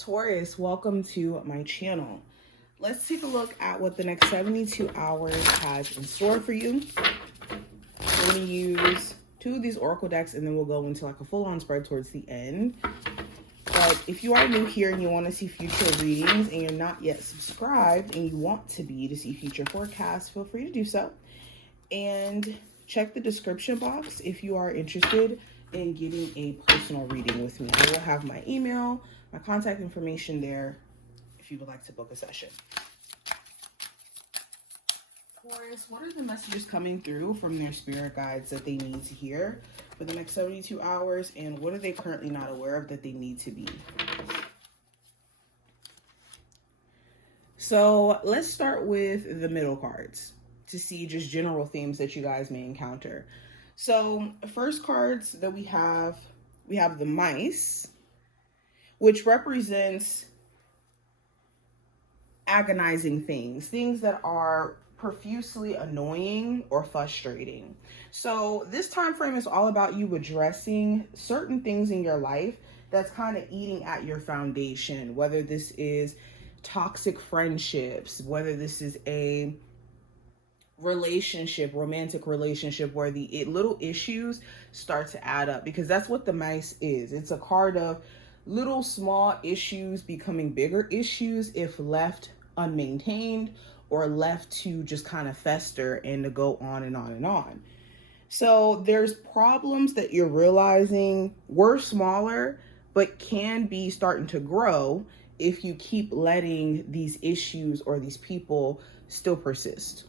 Taurus, welcome to my channel. Let's take a look at what the next 72 hours has in store for you. We're going to use two of these oracle decks and then we'll go into like a full-on spread towards the end. But if you are new here and you want to see future readings and you're not yet subscribed and you want to be to see future forecasts, feel free to do so. And check the description box if you are interested in getting a personal reading with me. I will have my email, my contact information there if you would like to book a session. Taurus, what are the messages coming through from their spirit guides that they need to hear for the next 72 hours? And what are they currently not aware of that they need to be? So let's start with the middle cards to see just general themes that you guys may encounter. So first cards that we have the mice, which represents agonizing things that are profusely annoying or frustrating. So this time frame is all about you addressing certain things in your life that's kind of eating at your foundation, whether this is toxic friendships, whether this is a romantic relationship where the little issues start to add up, because that's what the mice is. It's a card of little small issues becoming bigger issues if left unmaintained or left to just kind of fester and to go on and on and on. So there's problems that you're realizing were smaller but can be starting to grow if you keep letting these issues or these people still persist.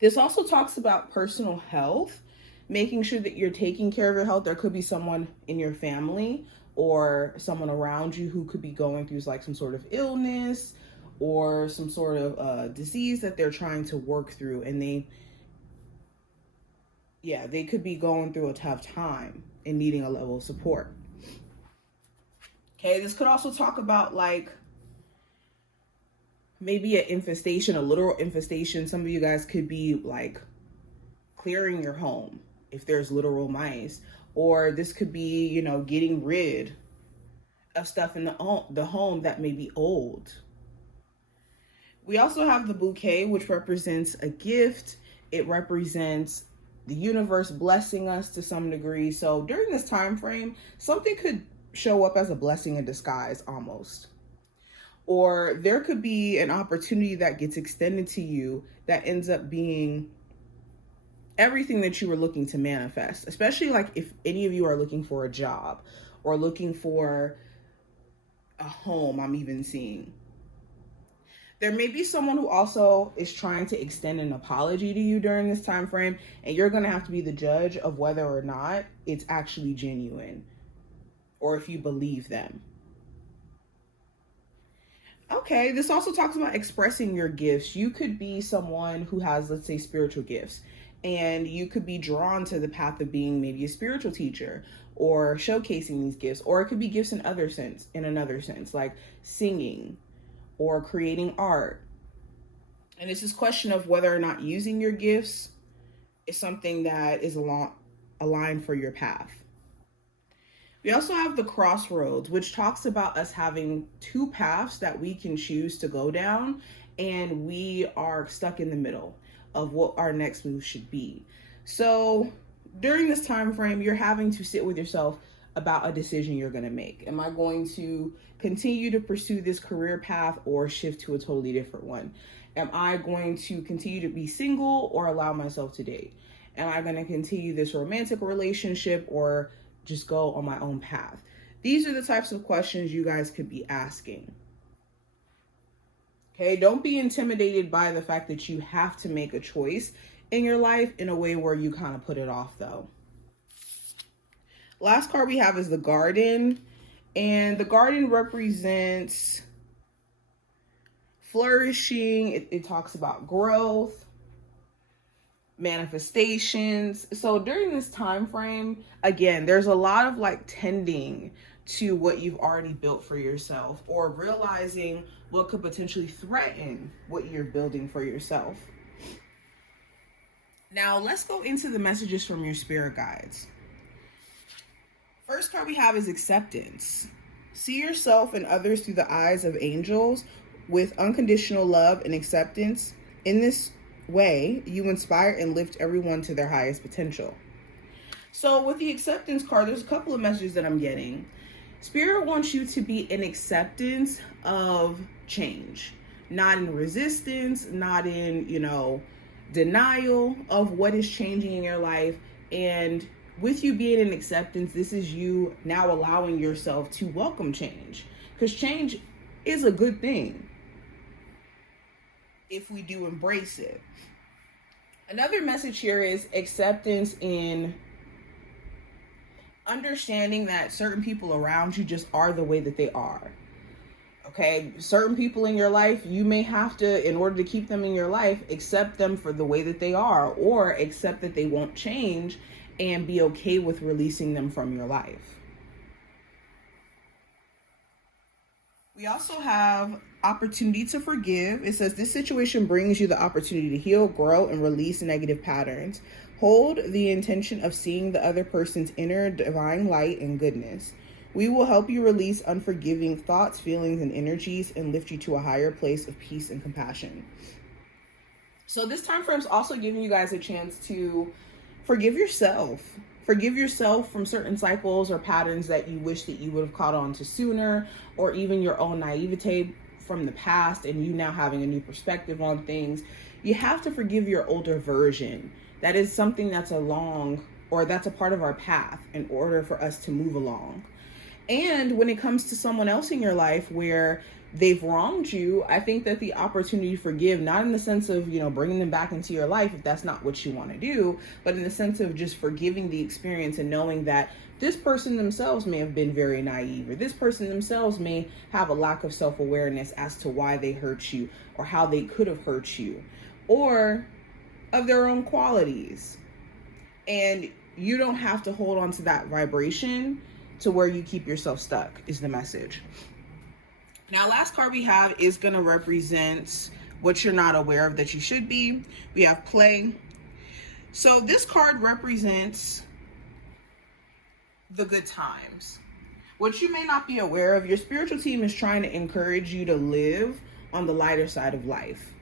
This also talks about personal health, making sure that you're taking care of your health. There could be someone in your family or someone around you who could be going through like some sort of illness or some sort of disease that they're trying to work through. And they could be going through a tough time and needing a level of support. Okay, this could also talk about like maybe an infestation, a literal infestation. Some of you guys could be like clearing your home if there's literal mice, or this could be, you know, getting rid of stuff in the home that may be old. We also have the bouquet, which represents a gift. It represents the universe blessing us to some degree. So during this time frame, something could show up as a blessing in disguise almost. Or there could be an opportunity that gets extended to you that ends up being everything that you were looking to manifest, especially like if any of you are looking for a job or looking for a home. I'm even seeing there may be someone who also is trying to extend an apology to you during this time frame, and you're going to have to be the judge of whether or not it's actually genuine or if you believe them. Okay, this also talks about expressing your gifts. You could be someone who has, let's say, spiritual gifts, and you could be drawn to the path of being maybe a spiritual teacher or showcasing these gifts, or it could be gifts in another sense, like singing or creating art. And it's this question of whether or not using your gifts is something that is aligned for your path. We also have the crossroads, which talks about us having two paths that we can choose to go down, and we are stuck in the middle of what our next move should be. So during this time frame, you're having to sit with yourself about a decision you're going to make. Am I going to continue to pursue this career path or shift to a totally different one? Am I going to continue to be single or allow myself to date? Am I going to continue this romantic relationship or just go on my own path? These are the types of questions you guys could be asking. Okay, don't be intimidated by the fact that you have to make a choice in your life in a way where you kind of put it off though. Last card we have is the garden, and the garden represents flourishing. It talks about growth, manifestations. So during this time frame, again, there's a lot of like tending to what you've already built for yourself, or realizing what could potentially threaten what you're building for yourself. Now let's go into the messages from your spirit guides. First card we have is acceptance. See yourself and others through the eyes of angels with unconditional love and acceptance. In this way, you inspire and lift everyone to their highest potential. So, with the acceptance card, there's a couple of messages that I'm getting. Spirit wants you to be in acceptance of change, not in resistance, not in, denial of what is changing in your life. And with you being in acceptance, this is you now allowing yourself to welcome change, because change is a good thing if we do embrace it. Another message here is acceptance in understanding that certain people around you just are the way that they are. Okay, certain people in your life, you may have to, in order to keep them in your life, accept them for the way that they are, or accept that they won't change and be okay with releasing them from your life. We also have opportunity to forgive. It says this situation brings you the opportunity to heal, grow, and release negative patterns. Hold the intention of seeing the other person's inner divine light and goodness. We will help you release unforgiving thoughts, feelings, and energies and lift you to a higher place of peace and compassion. So this time frame is also giving you guys a chance to forgive yourself. Forgive yourself from certain cycles or patterns that you wish that you would have caught on to sooner, or even your own naivete from the past and you now having a new perspective on things. You have to forgive your older version. That is something that's that's a part of our path in order for us to move along. And when it comes to someone else in your life where they've wronged you, I think that the opportunity to forgive, not in the sense of, bringing them back into your life if that's not what you want to do, but in the sense of just forgiving the experience and knowing that this person themselves may have been very naive, or this person themselves may have a lack of self-awareness as to why they hurt you or how they could have hurt you, or of their own qualities. And you don't have to hold on to that vibration to where you keep yourself stuck, is the message. Now, last card we have is going to represent what you're not aware of that you should be. We have play. So this card represents the good times. What you may not be aware of, your spiritual team is trying to encourage you to live on the lighter side of life.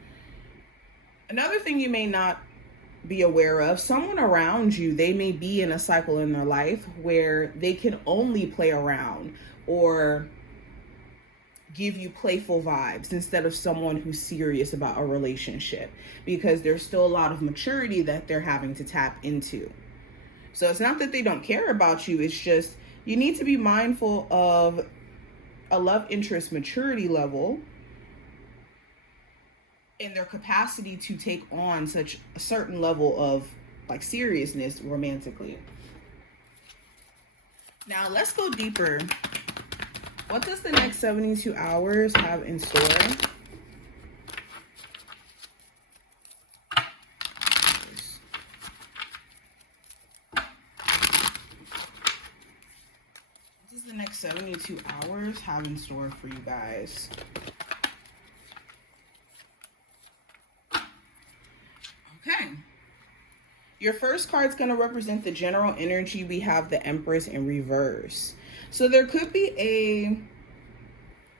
Another thing you may not be aware of, someone around you, they may be in a cycle in their life where they can only play around or give you playful vibes instead of someone who's serious about a relationship, because there's still a lot of maturity that they're having to tap into. So it's not that they don't care about you, it's just you need to be mindful of a love interest maturity level and their capacity to take on such a certain level of seriousness romantically. Now let's go deeper. What does the next 72 hours have in store? What does the next 72 hours have in store for you guys? Okay. Your first card is going to represent the general energy. We have the Empress in reverse. So there could be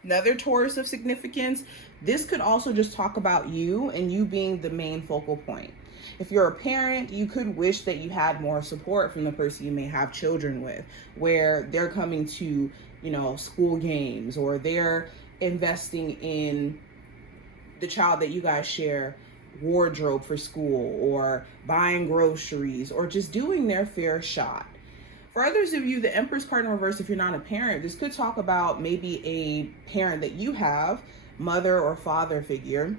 another Taurus of significance. This could also just talk about you and you being the main focal point. If you're a parent, you could wish that you had more support from the person you may have children with, where they're coming to, school games, or they're investing in the child that you guys share wardrobe for school, or buying groceries, or just doing their fair shot. For others of you, the Empress card in reverse, if you're not a parent, this could talk about maybe a parent that you have, mother or father figure,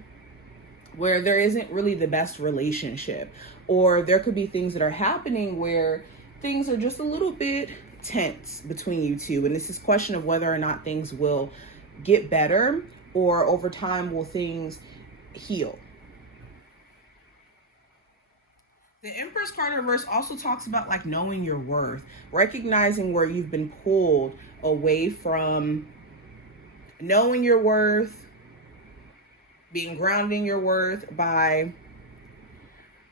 where there isn't really the best relationship, or there could be things that are happening where things are just a little bit tense between you two. And this is a question of whether or not things will get better, or over time will things heal. The Empress card in reverse also talks about knowing your worth, recognizing where you've been pulled away from knowing your worth, being grounded in your worth by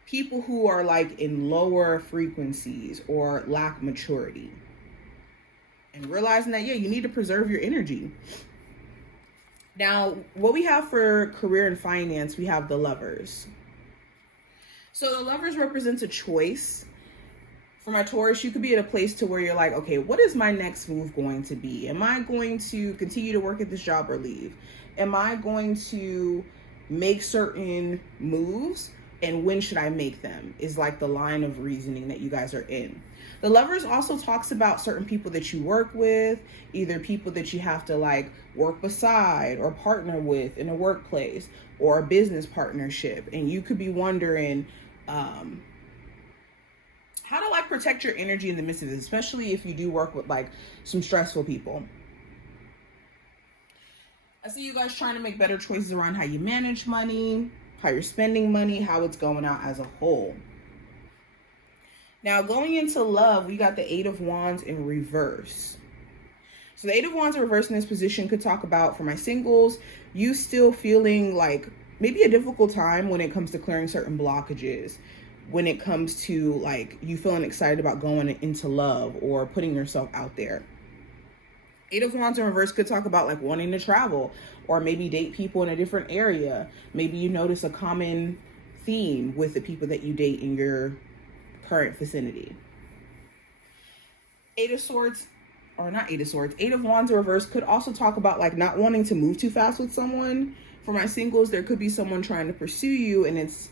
people who are in lower frequencies or lack maturity. and realizing that, yeah, you need to preserve your energy. Now, what we have for career and finance, we have the Lovers. So the Lovers represents a choice. For my Taurus, you could be at a place to where you're like, okay, what is my next move going to be? Am I going to continue to work at this job or leave? Am I going to make certain moves? And when should I make them? Is like the line of reasoning that you guys are in. The Lovers also talks about certain people that you work with, either people that you have to like work beside or partner with in a workplace or a business partnership. And you could be wondering, how to like protect your energy in the midst of this, especially if you do work with like some stressful people. I see you guys trying to make better choices around how you manage money, how you're spending money, how it's going out as a whole. Now, going into love, we got the Eight of Wands in reverse. So the Eight of Wands in reverse in this position could talk about, for my singles, you still feeling like maybe a difficult time when it comes to clearing certain blockages, when it comes to like you feeling excited about going into love or putting yourself out there. Eight of Wands in reverse could talk about like wanting to travel or maybe date people in a different area. Maybe you notice a common theme with the people that you date in your current vicinity. Eight of Swords, or not Eight of Swords, Eight of Wands in reverse could also talk about like not wanting to move too fast with someone. For my singles, there could be someone trying to pursue you, and it's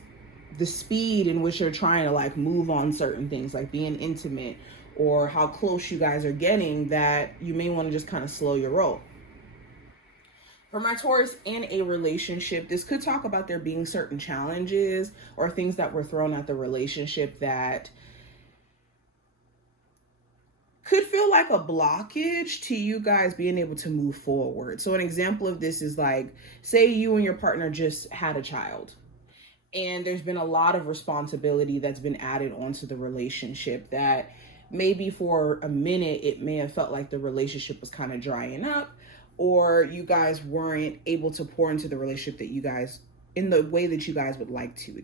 the speed in which you're trying to like move on certain things, like being intimate or how close you guys are getting, that you may want to just kind of slow your roll. For my Taurus, in a relationship, this could talk about there being certain challenges or things that were thrown at the relationship that could feel like a blockage to you guys being able to move forward. So an example of this is like, say you and your partner just had a child, and there's been a lot of responsibility that's been added onto the relationship that maybe for a minute it may have felt like the relationship was kind of drying up, or you guys weren't able to pour into the relationship that you guys, in the way that you guys would like to,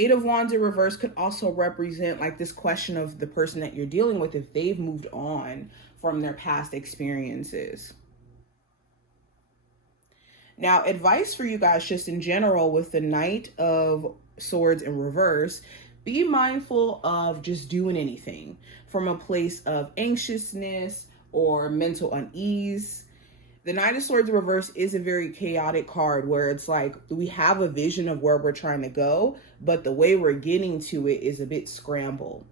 Eight of Wands in reverse could also represent like this question of the person that you're dealing with, if they've moved on from their past experiences. Now, advice for you guys just in general with the Knight of Swords in reverse, be mindful of just doing anything from a place of anxiousness or mental unease. The Knight of Swords in reverse is a very chaotic card where it's like we have a vision of where we're trying to go, but the way we're getting to it is a bit scrambled.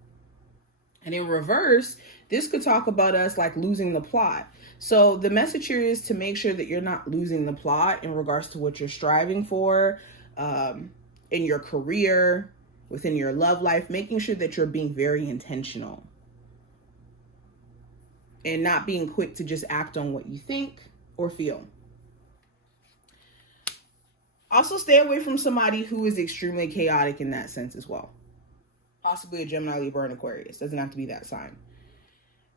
And in reverse, this could talk about us like losing the plot. So the message here is to make sure that you're not losing the plot in regards to what you're striving for in your career, within your love life, making sure that you're being very intentional and not being quick to just act on what you think or feel. Also, stay away from somebody who is extremely chaotic in that sense as well. Possibly a Gemini, Libra, and Aquarius. Doesn't have to be that sign.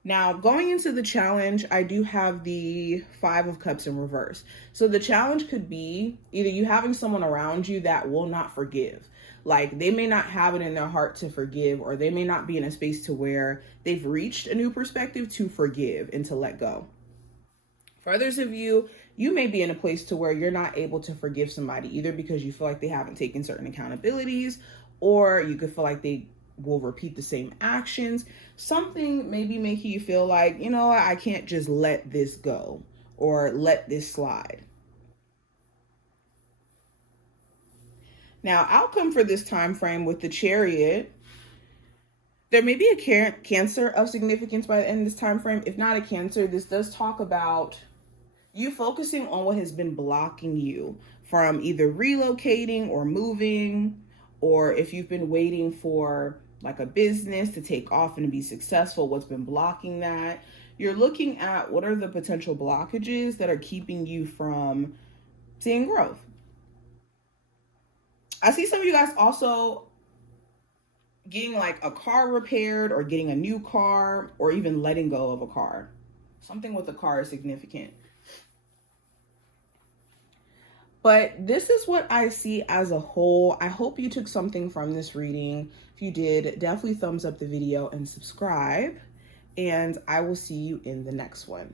Now, going into the challenge, I do have the Five of Cups in reverse. So the challenge could be either you having someone around you that will not forgive. Like they may not have it in their heart to forgive, or they may not be in a space to where they've reached a new perspective to forgive and to let go. For others of you, you may be in a place to where you're not able to forgive somebody, either because you feel like they haven't taken certain accountabilities, or you could feel like they will repeat the same actions. Something maybe making you feel like, you know, I can't just let this go or let this slide. Now, outcome for this time frame with the Chariot, there may be a Cancer of significance by the end of this time frame. If not a Cancer, this does talk about you focusing on what has been blocking you from either relocating or moving, or if you've been waiting for like a business to take off and to be successful, what's been blocking that. You're looking at what are the potential blockages that are keeping you from seeing growth. I see some of you guys also getting like a car repaired or getting a new car or even letting go of a car. Something with a car is significant. But this is what I see as a whole. I hope you took something from this reading. If you did, definitely thumbs up the video and subscribe. and I will see you in the next one.